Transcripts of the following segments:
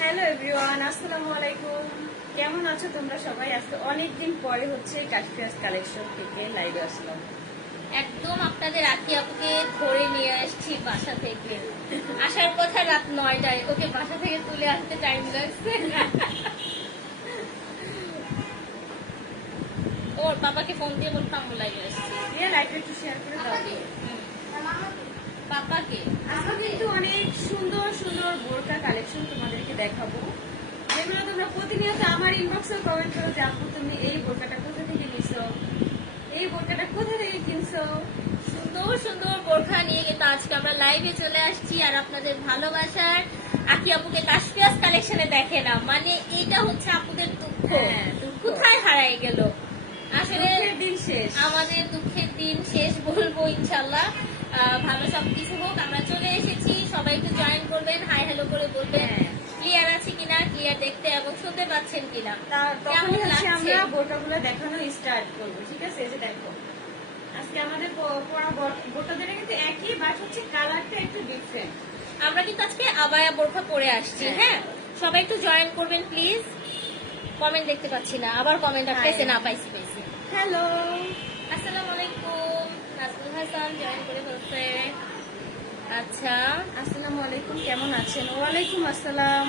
Hello everyone আসসালামু আলাইকুম। কেমন আছো তোমরা সবাই? আজকে অনেকদিন পরে হচ্ছে কাশপিয়াস কালেকশন থেকে লাইভে আসলাম। একদম আপনাদের আকি আপুকে ধরে নিয়ে আসছি বাসা থেকে। আসার কথা রাত নয়টায় ওকে বাসা থেকে তুলে আসতে টাইম লাগছে। ওর বাবাকে ফোন দিয়ে বলতাম লাইভে আসছি। দিয়ে লাইভটা একটু শেয়ার করে দাও। পাপাকে। আজকে কিন্তু অনেক সুন্দর সুন্দর বোরকা কালেকশন তোমাদেরকে দেখাবো। যেগুলো তোমরা প্রতিনিয়ত আমার ইনবক্সে কমেন্ট করো যে আপু তুমি এই বোরকাটা কোথা থেকে নিছো? এই বোরকাটা কোথা থেকে কিনছো? সুন্দর সুন্দর বোরখা নিয়ে কিন্তু আজকে আমরা লাইভে চলে আসছি আর আপনাদের ভালোবাসার আকি আপুকে কাশপিয়াস কালেকশনে দেখে না মানে এটা হচ্ছে আপুদের দুঃখ। হ্যাঁ, কোথায় হারাই গেল? আসলে দিন শেষ। আমাদের দুঃখের দিন শেষ বলব ইনশাল্লাহ ভালো সব কিছু হোক আমরা চলে এসেছি সবাই একটু জয়েন করবেন হাই হ্যালো করে বলবেন। ক্লিয়ার আছে কিনা ক্লিয়ার দেখতে এবং শুনতে পাচ্ছেন কিনা কেমন লাগছে? আমরা বোটাগুলো দেখানো স্টার্ট করব ঠিক আছে এই যে দেখো আজকে আমাদের প- পরা বোটাদের কিন্তু একই বাট হচ্ছে কালারটা একটু ডিফারেন্ট আমরা কিন্তু আজকে আবায়া বোরখা পরে আসছি হ্যাঁ। হ্যাঁ সবাই একটু জয়েন করবেন প্লিজ কমেন্ট দেখতে পাচ্ছি না আবার কমেন্ট. পাইছে না পাইছি পাইছি হ্যালো আসসালামু হাসান জয়েন করে ফেলছে আচ্ছা আসসালামু আলাইকুম কেমন আছেন? ওয়ালাইকুম আসসালাম।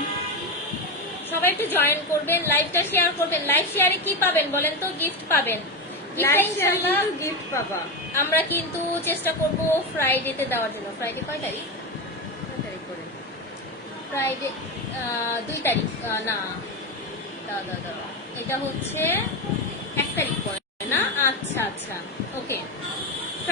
সবাই একটু জয়েন করবেন লাইভটা শেয়ার করবেন। লাইভ শেয়ারে কি পাবেন বলেন তো? গিফট পাবেন। গিফট পাবা। আমরা কিন্তু চেষ্টা করব ফ্রাইডেতে দেওয়ার জন্য। ফ্রাইডে কয় তারিখ? কয় তারিখ করে? ফ্রাইডে দুই তারিখ না। দাও দাও এটা হচ্ছে এক তারিখ পরে না? আচ্ছা আচ্ছা। ওকে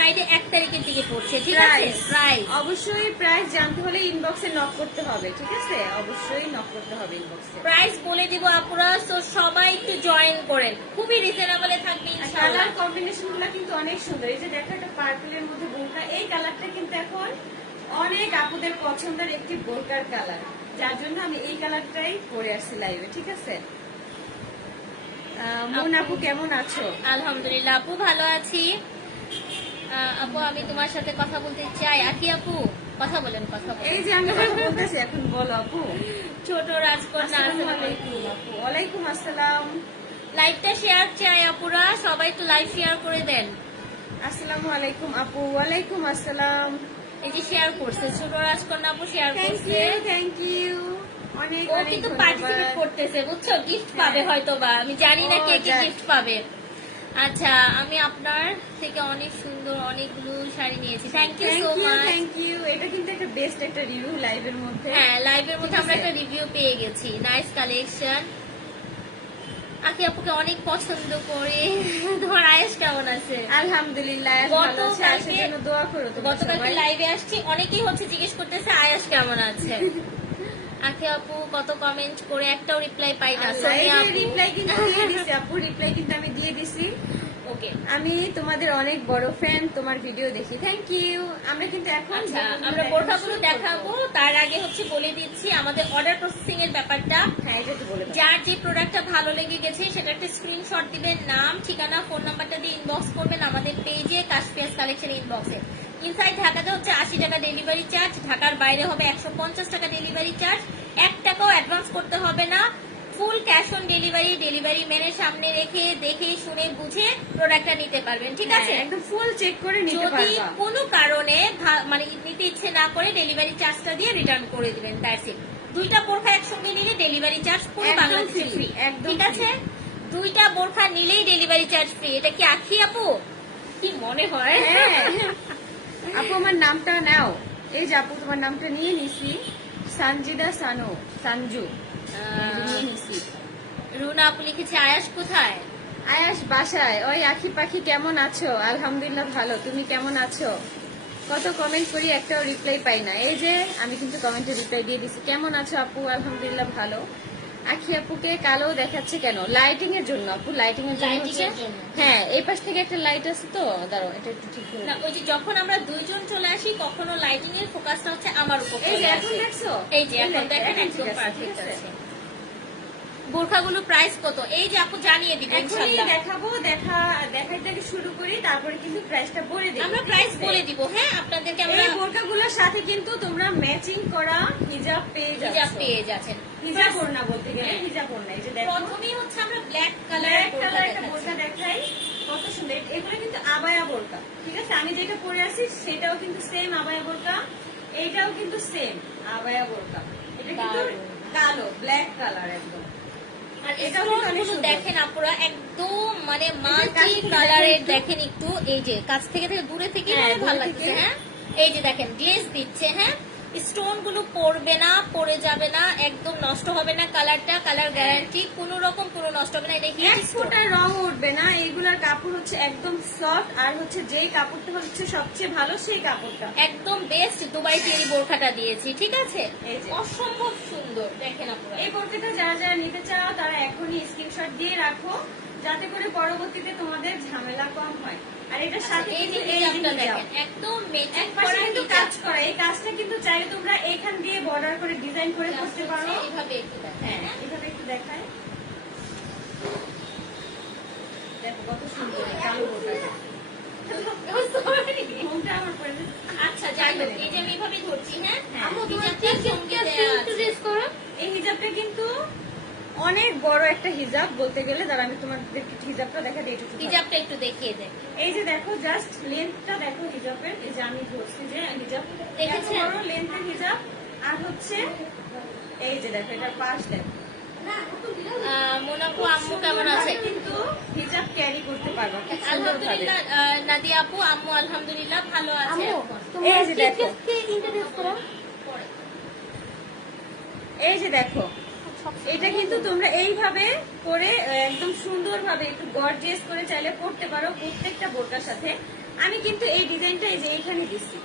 ফ্রাইডে এক তারিখের দিকে পড়ছে ঠিক আছে? প্রাইস অবশ্যই প্রাইস জানতে হলে ইনবক্সে নক করতে হবে ঠিক আছে? অবশ্যই নক করতে হবে ইনবক্সে প্রাইস বলে দিব আপুরা তো সবাই একটু জয়েন করেন। খুবই রিজনেবলে থাকবে ইনশাআল্লাহ কালার কম্বিনেশনগুলো কিন্তু অনেক সুন্দর। এই যে দেখো একটা পার্পলের মধ্যে বোরকা এই কালারটা কিন্তু এখন অনেক আপুদের পছন্দের একটি বোরকার কালার যার জন্য আমি এই কালারটাই পরে আসছি লাইভে ঠিক আছে? মুন আপু। কেমন আছো? আলহামদুলিল্লাহ আপু ভালো আছি। আপু আমি তোমার সাথে কথা বলতে চাই। আকি আপু কথা বলেন কথা বলেন। এই যে আমি কথা বলতেছি এখন বলো আপু। ছোট রাজকন্যা ওয়ালাইকুম আসসালাম। লাইভটা শেয়ার চাই আপুরা সবাই একটু লাইভ শেয়ার করে দেন। আসসালামু আলাইকুম আপু। ওয়ালাইকুম আসসালাম। এই যে শেয়ার করছে ছোট রাজকন্যা আপু শেয়ার করছে। থ্যাংক ইউ অনেক ও কিন্তু পার্টিসিপেট করতেছে বুঝছ? গিফট হ্যাঁ। পাবে হয়তো বা আমি জানি না কে কি। গিফট পাবে। আচ্ছা আমি আপনার থেকে অনেক সুন্দর অনেকগুলো শাড়ি নিয়েছি। Thank you so much thank you এটা কিন্তু একটা বেস্ট একটা রিভিউ লাইভের মধ্যে। হ্যাঁ লাইভের মধ্যে আমরা একটা রিভিউ পেয়ে গেছি। নাইস কালেকশন আকি আপুকে অনেক পছন্দ করে। তোমার আয়েস কেমন আছে? আলহামদুলিল্লাহ ভালো আছে। গতকালকে- জন্য দোয়া করো গতকালকে লাইভে আসছি। অনেকেই হচ্ছে জিজ্ঞেস করতেছে আয়াস কেমন আছে? আখি আপু কত কমেন্ট করে একটাও রিপ্লাই পাই না। আর সোনিয়া আপু। reply কিন্তু দিয়ে দিছি আপু রিপ্লাই কিন্তু আমি দিয়ে দিছি। ওকে আমি তোমাদের অনেক বড় ফ্যান তোমার ভিডিও দেখি। থ্যাংক ইউ আমরা কিন্তু এখন আচ্ছা আমরা বোরখাগুলো দেখাবো। তার আগে হচ্ছে বলে দিচ্ছি আমাদের অর্ডার প্রসেসিং এর ব্যাপারটা। হ্যাঁ এটা বলে যার যে প্রোডাক্টটা ভালো লেগে গেছে সেটা একটা স্ক্রিনশট দিবেন নাম ঠিকানা ফোন নাম্বারটা দিয়ে ইনবক্স করবেন আমাদের পেজে কাশপিয়াস কালেকশন ইনবক্সে ইনসাইড ঢাকাতে হচ্ছে আশি টাকা ডেলিভারি চার্জ ঢাকার বাইরে হবে একশো পঞ্চাশ টাকা ডেলিভারি চার্জ এক টাকাও অ্যাডভান্স করতে হবে না। Full cash on delivery delivery ম্যানের সামনে রেখে দেখে শুনে বুঝে প্রোডাক্টটা নিতে পারবেন ঠিক আছে? হ্যাঁ, একদম ফুল চেক করে নিতে পারবেন যদি কোনো কারণে মানে নিতে ইচ্ছে না করে ডেলিভারি চার্জটা দিয়ে রিটার্ন করে দিবেন দ্যাটস ইট দুইটা বোরখা একসঙ্গে নিলে ডেলিভারি চার্জ পুরো বাংলাদেশে ফ্রি একদম ঠিক আছে? দুইটা বোরখা নিলেই ডেলিভারি চার্জ ফ্রি এটা কি আখি আপু? কি মনে হয়? হ্যাঁ। আপু আমার নামটা নাও। এই যে আপু তোমার নামটা নিয়ে নিছি। সানজিদা সানো সানজু। রুনা আপু লিখেছে আয়াস কোথায়? আয়াস বাসায়। ওই আখি পাখি কেমন আছো? আলহামদুলিল্লাহ ভালো। তুমি কেমন আছো? কত কমেন্ট করি একটাও রিপ্লাই পাই না। এই যে আমি কিন্তু কমেন্টে রিপ্লাই দিয়ে দিছি। কেমন আছো আপু? আলহামদুলিল্লাহ ভালো। আখি আপুকে কালো দেখাচ্ছে কেন? লাইটিং এর জন্য। আপু লাইটিং এর জন্য। হ্যাঁ এই পাশ থেকে একটা লাইট আছে তো? দাঁড়াও এটা একটু ঠিক করে না ওই যে যখন আমরা দুইজন চলে আসি কখনো লাইটিং এর ফোকাসটা হচ্ছে আমার উপর এই যে এখন দেখছ? এই যে এখন দেখেন একদম পারফেক্ট আছে। বোরখাগুলো প্রাইস কত? এই যে আপু জানিয়ে এখনই ইনশাআল্লাহ। দেখাবো দেখা দেখাইতে আগে শুরু করি তারপরে কিন্তু প্রাইসটা বলে দিই আমরা প্রাইস বলে দিব হ্যাঁ? আপনাদেরকে আমরা এই বোরকাগুলোর সাথে কিন্তু তোমরা ম্যাচিং করা হিজাব পেয়ে হিজাব পেয়ে যাচ্ছেন। হিজাব ওড়না বলতে গেলে হ্যাঁ। হিজাব ওড়না এই যে দেখো। প্রথমেই হচ্ছে আমরা ব্ল্যাক কালার কালার একটা বোরকা দেখাই কত সুন্দর। এগুলো কিন্তু আবায়া বোরকা ঠিক আছে? আমি যেটা পরে আছি সেটাও কিন্তু সেম আবায়া বোরকা এইটাও কিন্তু সেম আবায়া বোরকা এটা কিন্তু কালো ব্ল্যাক কালার একদম। দেখেন আপুরা একদম মানে মাল্টি কালারের দেখেন একটু। এই যে কাছ থেকে থেকে দূরে থেকে হ্যাঁ, মানে ভালো লাগছে হ্যাঁ? এই যে দেখেন গ্লেজ দিচ্ছে হ্যাঁ? স্টোনগুলো পড়বে না পড়ে যাবে না একদম নষ্ট হবে না কালারটা কালার গ্যারান্টি কোনো রকম কোনো নষ্ট হবে না এটা হিট ফোঁটা রং উঠবে না এইগুলার কাপড় হচ্ছে একদম সফট আর হচ্ছে যেই কাপড়টা হচ্ছে সবচেয়ে ভালো সেই কাপড়টা। একদম বেস্ট দুবাই টেরি বোরখাটা দিয়েছি ঠিক আছে? অসম্ভব সুন্দর দেখেন আপুরা এই বোরকাটা যারা যারা নিতে চাও তারা এখনই স্ক্রিনশট দিয়ে রাখো। যাতে করে পরবর্তীতে তোমাদের ঝামেলা কম হয়। আর এটার সাথে আচ্ছা, এই যে কিন্তু এই একদম এক পাশে কিন্তু কাজ করা এই কাজটা কিন্তু চাইলে তোমরা এখান দিয়ে বর্ডার করে ডিজাইন করে করতে পারো। এভাবে একটু হ্যাঁ এভাবে একটু দেখায়। দেখো কত সুন্দর কালো আচ্ছা যাই হোক এই যে আমি এভাবে ধরছি হ্যাঁ? এই হিজাবটা কিন্তু অনেক বড় একটা হিজাব বলতে গেলে দাঁড়া আমি তোমাদেরকে হিজাবটা দেখা দিই একটু হিজাবটা একটু দেখিয়ে দেন এই যে দেখো জাস্ট লেন্থটা দেখো হিজাবের এই যে আমি ধরছি যে হিজাব। দেখেছেন? এত বড় লেন্থের হিজাব আর হচ্ছে এই যে দেখো এটা পাশ দেখো। আহ, আম্মু কেমন আছে? কিন্তু হিজাব ক্যারি করতে পারবা খুব আলহামদুলিল্লাহ নাদিয়া আপু আম্মু আলহামদুলিল্লাহ ভালো আছে এই যে দেখো। এই যে দেখো এটা কিন্তু তোমরা এইভাবে করে একদম সুন্দরভাবে একটু গর্জিয়াস করে চাইলে পড়তে পারো প্রত্যেকটা বোরকার সাথে। আমি কিন্তু এই ডিজাইনটা এই যে এখানে দিচ্ছি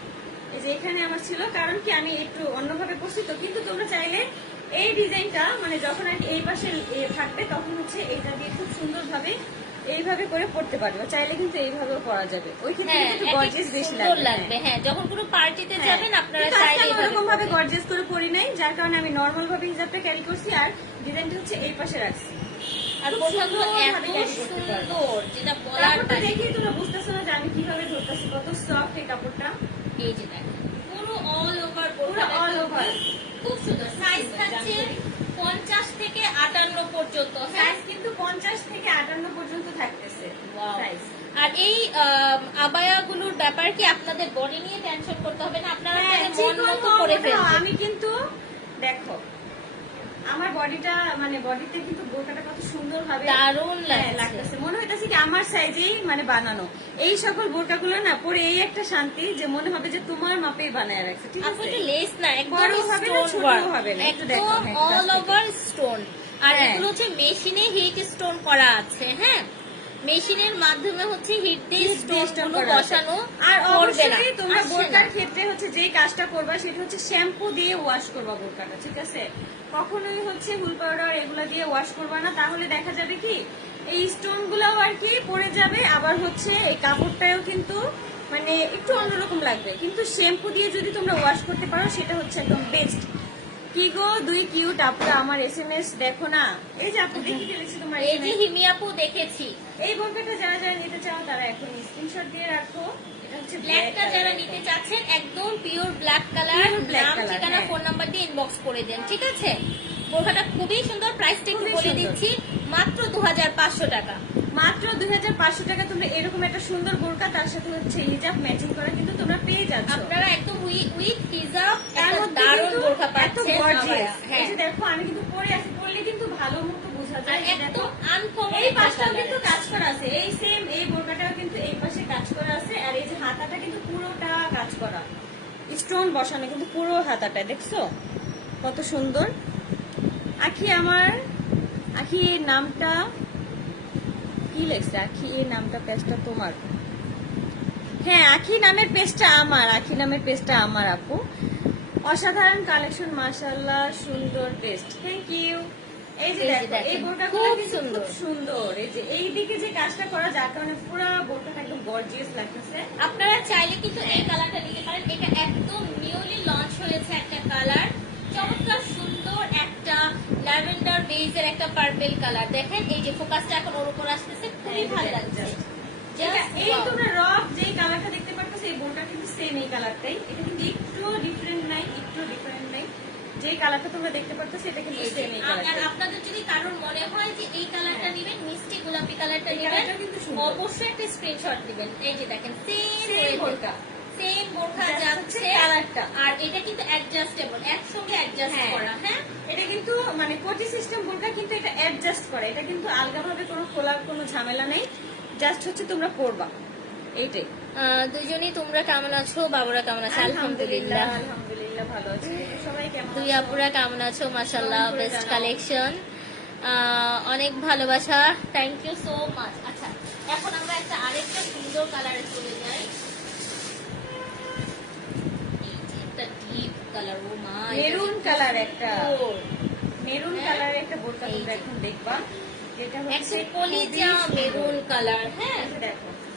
এই যে এখানে আমার ছিল, কারণ কি আমি একটু অন্যভাবে পড়ছি তো, কিন্তু তোমরা চাইলে এই ডিজাইনটা মানে যখন আর এই পাশে থাকবে, তখন হচ্ছে এটা দিয়ে খুব সুন্দরভাবে এইভাবে করে পড়তে পারবে চাইলে কিন্তু এইভাবেও পড়া যাবে ওই ক্ষেত্রে হ্যাঁ কিন্তু গর্জিয়াস বেশি লাগবে লাগবে হ্যাঁ যখন কোনো পার্টিতে হ্যাঁ। যাবেন আপনারা চাইলে ওরকম ভাবে। গর্জিয়াস করে পরি নাই যার কারণে আমি নর্মাল ভাবে হিজাবটা ক্যারি করছি আর ডিজাইনটা হচ্ছে এই পাশে রাখছি আর বোরখাগুলো এত। সুন্দর যেটা বলার কাপড়টা দেখেই তোমরা বুঝতেছো না যে আমি কীভাবে ধরতেছি কত সফট এই কাপড়টা এই যে দেখেন পুরো অল ওভার পুরো all over। খুব সুন্দর সাইজ থাকছে পঞ্চাশ থেকে আটান্ন পর্যন্ত হ্যাঁ সাইজ কিন্তু পঞ্চাশ থেকে আটান্ন পর্যন্ত থাকতেছে আর এই আবায়া গুলোর ব্যাপার কি আপনাদের বডি নিয়ে টেনশন করতে হবে না? আপনারা হ্যাঁ, করে ফেলবেন। আমি কিন্তু দেখো আমার বডিটা মানে বডিতে কিন্তু বোরকাটা কত সুন্দর ভাবে দারুণ হ্যাঁ, লাগতেছে। মনে হইতেছে কি আমার সাইজেই মানে বানানো। এই সকল বোরকাগুলো না পরে এই একটা শান্তি যে মনে হবে যে তোমার মাপেই বানায় রাখছে ঠিক আছে? লেস না একদম হবে না, স্টোন ছোট হবে না, একটু দেখো, একদম অল ওভার স্টোন আর হ্যাঁ। এগুলো হচ্ছে মেশিনে হিট স্টোন করা আছে হ্যাঁ। মেশিনের মাধ্যমে হচ্ছে হিট দিয়ে স্টোন স্টোনগুলো করা আছে। বসানো আর করবে না। তোমরা বোরকার ক্ষেত্রে হচ্ছে যেই কাজটা করবা সেটা হচ্ছে শ্যাম্পু দিয়ে ওয়াশ করবা বোরকাটা ঠিক আছে? কখনোই হচ্ছে হুল পাউডার এগুলা দিয়ে ওয়াশ করবা না। তাহলে দেখা যাবে কি এই স্টোন গুলাও আর কি পড়ে যাবে আবার হচ্ছে এই কাপড়টাও কিন্তু মানে একটু অন্যরকম লাগবে। কিন্তু শ্যাম্পু দিয়ে যদি তোমরা ওয়াশ করতে পারো সেটা হচ্ছে একদম বেস্ট কি গো দুই কিউট আপুরা আমার এসএমএস দেখো না। এই যে আপু দেখে ফেলেছি তোমার এই যে SMS হিমিয়াপু দেখেছি। এই বোরকাটা যারা যারা নিতে চাও তারা এখন স্ক্রিনশট দিয়ে রাখো। ব্ল্যাকটা যারা নিতে চাচ্ছেন একদম পিওর ব্ল্যাক কালার নাম ঠিকানা হ্যাঁ। ফোন নাম্বার দিয়ে ইনবক্স করে দেন ঠিক আছে? বোরখাটা খুবই সুন্দর প্রাইসটা একটু বলে দিচ্ছি মাত্র দু হাজার পাঁচশো টাকা। মাত্র দুই হাজার পাঁচশো টাকা তোমরা এরকম একটা সুন্দর বোরকা তার সাথে হচ্ছে হিজাব ম্যাচিং করা কিন্তু তোমরা পেয়ে যাচ্ছ। আপনারা একদম উইথ হিজাব দারুণ পাচ্ছেন হ্যাঁ। এই দেখো আমি কিন্তু পরে আছি পরলে কিন্তু ভালো মতো বোঝা যায়। দেখো একদম আনকমন এই পাশটাও কিন্তু কাজ করা আছে। এই সেম এই বোরকাটাও কিন্তু এই পাশে কাজ করা আছে। আর এই যে হাতাটা কিন্তু পুরোটা কাজ করা। স্টোন বসানো কিন্তু পুরো হাতাটা দেখছ? কত সুন্দর। আখি আমার আখি নামটা কি লেখছে? আখি এই নামটা পেজটা তোমার? হ্যাঁ আখি নামের পেজটা আমার আখি নামের পেজটা আমার আপু। অসাধারণ কালেকশন মাশাআল্লাহ সুন্দর টেস্ট থ্যাংক ইউ এই যে দেখো এই বোরকাগুলো খুব কিন্তু সুন্দর। খুব সুন্দর। এই যে এই দিকে যে কাজটা করা যার কারণে পুরো বোরকাটা একদম গর্জিয়াস লাগতেছে। আপনারা চাইলে কিন্তু এই কালারটা নিতে পারেন। এটা একদম নিউলি লঞ্চ হয়েছে একটা কালার চমৎকার সুন্দর ল্যাভেন্ডার বেজের একটা পার্পল কালার দেখেন এই যে ফোকাসটা এখন ওর উপর আসতেছে খুবই ভালো লাগছে। এই তোমরা রক যেই কালারটা দেখতে পাচ্ছ এই বোনটা কিন্তু সেম এই কালারটাই এটা কিন্তু একটু ডিফারেন্ট নাই একটু ডিফারেন্ট নাই। যে কালারটা তোমরা দেখতে পাচ্ছ সেটা কিন্তু সেম এই আর আপনাদের যদি কারোর মনে হয় যে এই কালারটা হ্যাঁ। নেবেন মিষ্টি গোলাপি কালারটা নেবেন অবশ্যই একটা স্ক্রিনশট দিবেন। এই যে দেখেন সেম। সেম বোরখা যাচ্ছে। কালারটা। আর এটা কিন্তু অ্যাডজাস্টেবল একসঙ্গে অ্যাডজাস্ট। করা হ্যাঁ? এটা কিন্তু মানে কোটি সিস্টেম বোরকা কিন্তু এটা অ্যাডজাস্ট করে। এটা কিন্তু আলগাভাবে কোনো খোলার কোনো ঝামেলা নেই। জাস্ট হচ্ছে তোমরা পরবা। এইটাই। দুজনেই তোমরা কেমন আছো? বাবুরা কেমন আছে? আলহামদুলিল্লাহ আলহামদুলিল্লাহ। ভালো আছি। সবাই কেমন দুই আপুরা কেমন আছো? মাসাল্লাহ বেস্ট। কালেকশন অনেক ভালোবাসা। থ্যাংক ইউ সো মাচ আচ্ছা এখন আমরা একটা আরেকটা সুন্দর কালারে চলে যাই। কালার ও মা মেরুন কালার একটা মেরুন হ্যাঁ। কালারের একটা বোরকা এই তোমরা যে। এখন দেখবা যেটা হচ্ছে একটা কলিজা খুবই সুন্দর। মেরুন কালার হ্যাঁ এই যে দেখো